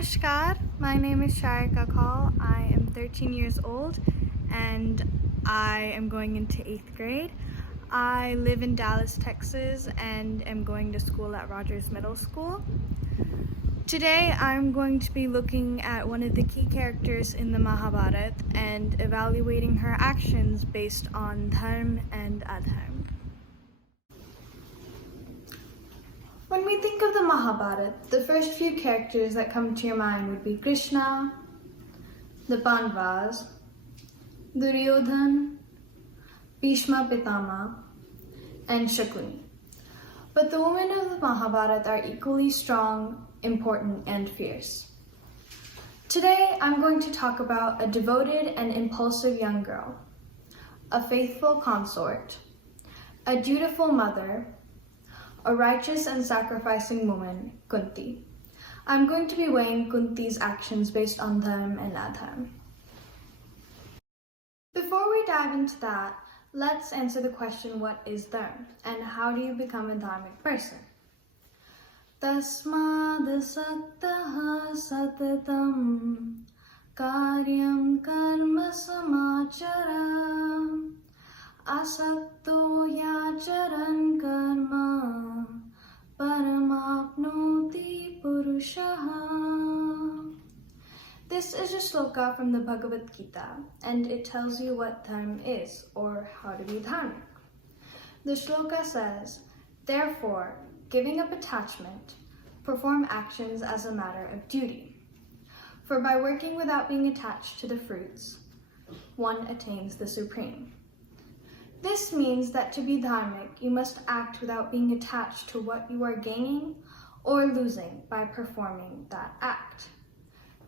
Namaskar, my name is Shaarika Kaul. I am 13 years old and I am going into 8th grade. I live in Dallas, Texas and am going to school at Rogers Middle School. Today I'm going to be looking at one of the key characters in the Mahabharata and evaluating her actions based on dharma and adharma. When we think of the Mahabharata, the first few characters that come to your mind would be Krishna, the Pandavas, Duryodhan, Bhishma Pitama, and Shakuni. But the women of the Mahabharata are equally strong, important, and fierce. Today, I'm going to talk about a devoted and impulsive young girl, a faithful consort, a dutiful mother, a righteous and sacrificing woman, Kunti. I'm going to be weighing Kunti's actions based on dharma and adharma. Before we dive into that, let's answer the question, what is dharma and how do you become a dharmic person? Tasmad saktaha satatam karyam karma samachara asakto yacharan karma paramapnoti purushaha. This is a shloka from the Bhagavad Gita, and it tells you what dharma is, or how to be dharmic. The shloka says, therefore, giving up attachment, perform actions as a matter of duty. For by working without being attached to the fruits, one attains the supreme. This means that to be dharmic, you must act without being attached to what you are gaining or losing by performing that act.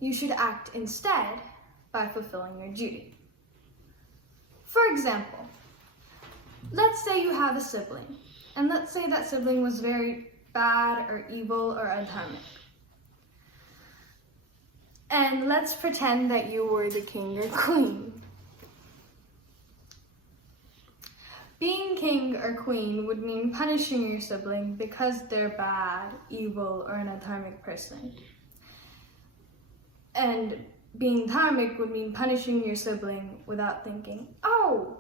You should act instead by fulfilling your duty. For example, let's say you have a sibling, and let's say that sibling was very bad or evil or adharmic. And let's pretend that you were the king or queen. Being king or queen would mean punishing your sibling because they're bad, evil, or an adharmic person. And being dharmic would mean punishing your sibling without thinking, oh,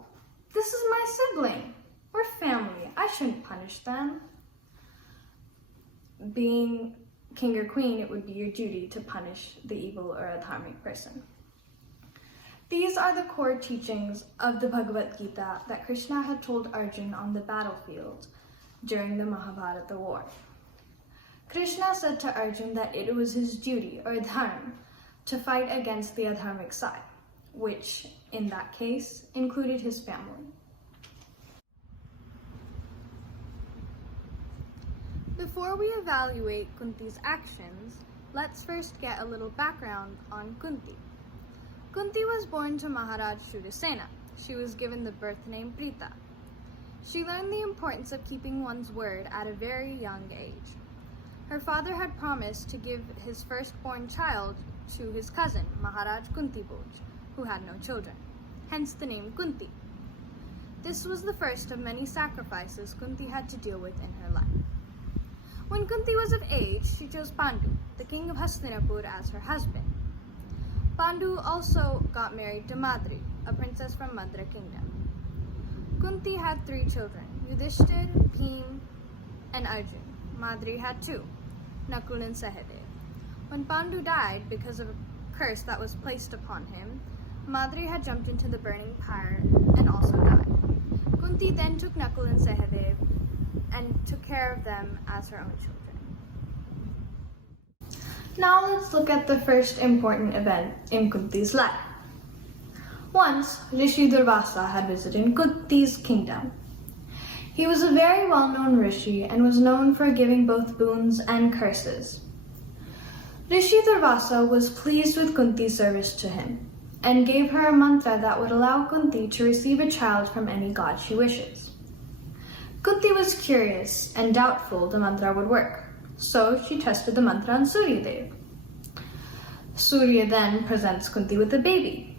this is my sibling. We're family. I shouldn't punish them. Being king or queen, it would be your duty to punish the evil or adharmic person. These are the core teachings of the Bhagavad Gita that Krishna had told Arjuna on the battlefield during the Mahabharata war. Krishna said to Arjuna that it was his duty, or dharma, to fight against the adharmic side, which, in that case, included his family. Before we evaluate Kunti's actions, let's first get a little background on Kunti. Kunti was born to Maharaj Shurasena. She was given the birth name Prita. She learned the importance of keeping one's word at a very young age. Her father had promised to give his firstborn child to his cousin, Maharaj Kuntibhoj, who had no children, hence the name Kunti. This was the first of many sacrifices Kunti had to deal with in her life. When Kunti was of age, she chose Pandu, the king of Hastinapur, as her husband. Pandu also got married to Madri, a princess from Madra kingdom. Kunti had 3 children, Yudhishthir, Bhim, and Arjun. Madri had 2, Nakul and Sahadev. When Pandu died because of a curse that was placed upon him, Madri had jumped into the burning pyre and also died. Kunti then took Nakul and Sahadev and took care of them as her own children. Now let's look at the first important event in Kunti's life. Once, Rishi Durvasa had visited Kunti's kingdom. He was a very well-known rishi and was known for giving both boons and curses. Rishi Durvasa was pleased with Kunti's service to him and gave her a mantra that would allow Kunti to receive a child from any god she wishes. Kunti was curious and doubtful the mantra would work, so she tested the mantra on Suryadev. Surya then presents Kunti with a baby.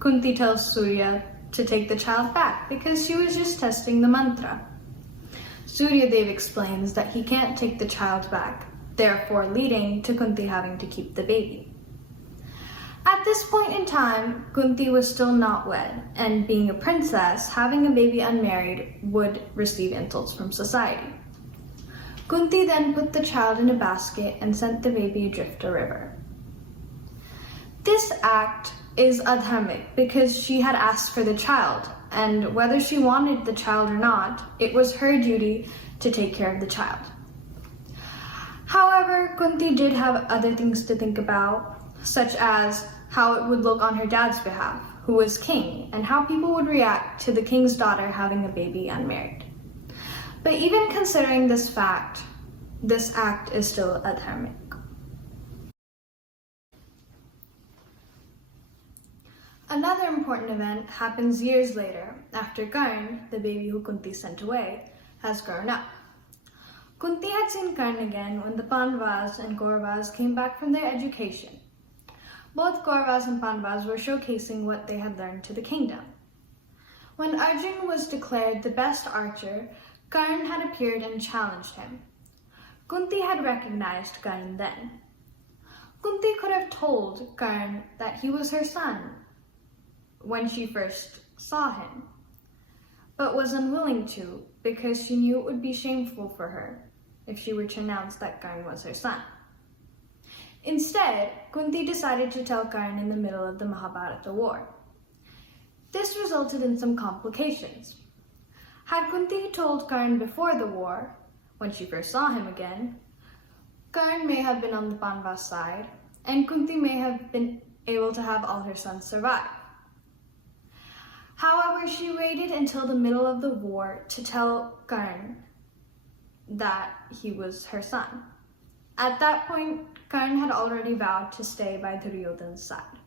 Kunti tells Surya to take the child back because she was just testing the mantra. Suryadev explains that he can't take the child back therefore leading to Kunti having to keep the baby. At this point in time, Kunti was still not wed, and being a princess, having a baby unmarried would receive insults from society. Kunti then put the child in a basket and sent the baby adrift a river. This act is adharmic because she had asked for the child, and whether she wanted the child or not, it was her duty to take care of the child. However, Kunti did have other things to think about, such as how it would look on her dad's behalf, who was king, and how people would react to the king's daughter having a baby unmarried. But even considering this fact, this act is still adharmic. Another important event happens years later, after Karn, the baby who Kunti sent away, has grown up. Kunti had seen Karn again when the Pandavas and Kauravas came back from their education. Both Kauravas and Pandavas were showcasing what they had learned to the kingdom. When Arjun was declared the best archer, Karn had appeared and challenged him. Kunti had recognized Karn then. Kunti could have told Karn that he was her son when she first saw him, but was unwilling to because she knew it would be shameful for her if she were to announce that Karn was her son. Instead, Kunti decided to tell Karn in the middle of the Mahabharata war. This resulted in some complications. Had Kunti told Karn before the war, when she first saw him again, Karn may have been on the Pandava side, and Kunti may have been able to have all her sons survive. However, she waited until the middle of the war to tell Karn that he was her son. At that point, Karn had already vowed to stay by Duryodhana's side.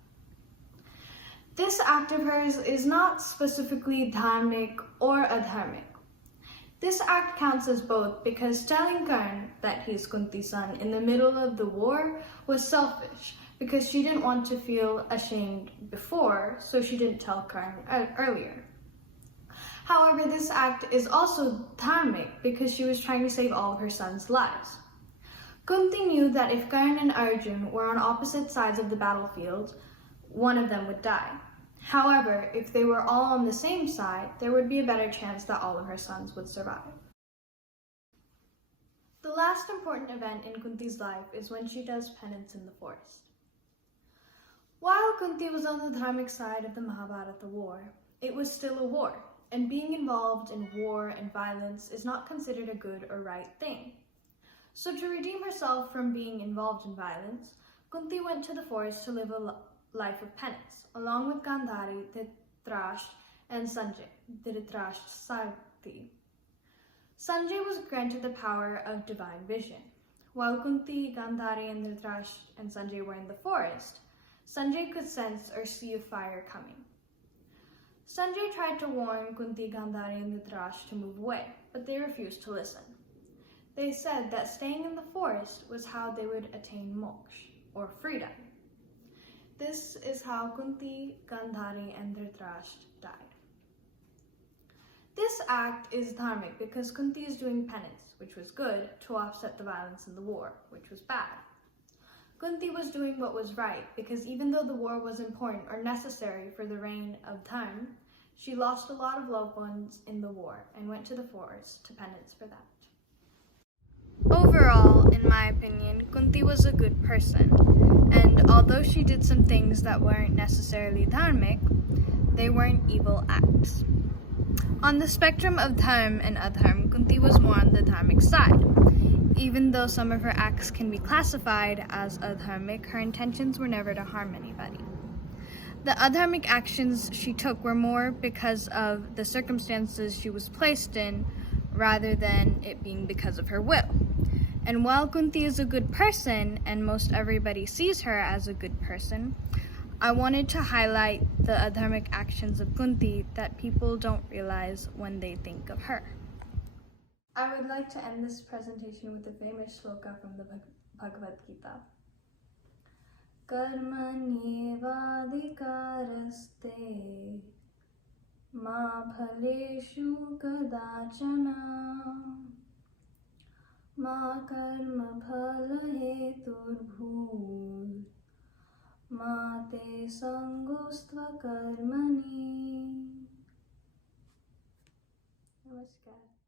This act of hers is not specifically dharmic or adharmic. This act counts as both because telling Karn that he's Kunti's son in the middle of the war was selfish because she didn't want to feel ashamed before, so she didn't tell Karn earlier. However, this act is also dharmic because she was trying to save all of her sons' lives. Kunti knew that if Karn and Arjun were on opposite sides of the battlefield, one of them would die. However, if they were all on the same side, there would be a better chance that all of her sons would survive. The last important event in Kunti's life is when she does penance in the forest. While Kunti was on the dharmic side of the Mahabharata war, it was still a war, and being involved in war and violence is not considered a good or right thing. So to redeem herself from being involved in violence, Kunti went to the forest to live a life of penance, along with Gandhari, Dhritarashtra, and Sanjay, Dhritarashtra's Sarathy. Sanjay was granted the power of divine vision. While Kunti, Gandhari, and Dhritarashtra and Sanjay were in the forest, Sanjay could sense or see a fire coming. Sanjay tried to warn Kunti, Gandhari, and Dhritarashtra to move away, but they refused to listen. They said that staying in the forest was how they would attain moksha, or freedom. This is how Kunti, Gandhari, and Dhritarashtra died. This act is dharmic because Kunti is doing penance, which was good, to offset the violence in the war, which was bad. Kunti was doing what was right because even though the war was important or necessary for the reign of Dharma, she lost a lot of loved ones in the war and went to the forest to penance for that. Overall, in my opinion, Kunti was a good person, and although she did some things that weren't necessarily dharmic, they weren't evil acts. On the spectrum of dharma and adharma, Kunti was more on the dharmic side. Even though some of her acts can be classified as adharmic, her intentions were never to harm anybody. The adharmic actions she took were more because of the circumstances she was placed in, rather than it being because of her will. And while Kunti is a good person, and most everybody sees her as a good person, I wanted to highlight the adharmic actions of Kunti that people don't realize when they think of her. I would like to end this presentation with a famous shloka from the Bhagavad Gita. Karmanevadhikaraste ma phaleshu kadachana ma karma phala sangostva karmani. Namaskar.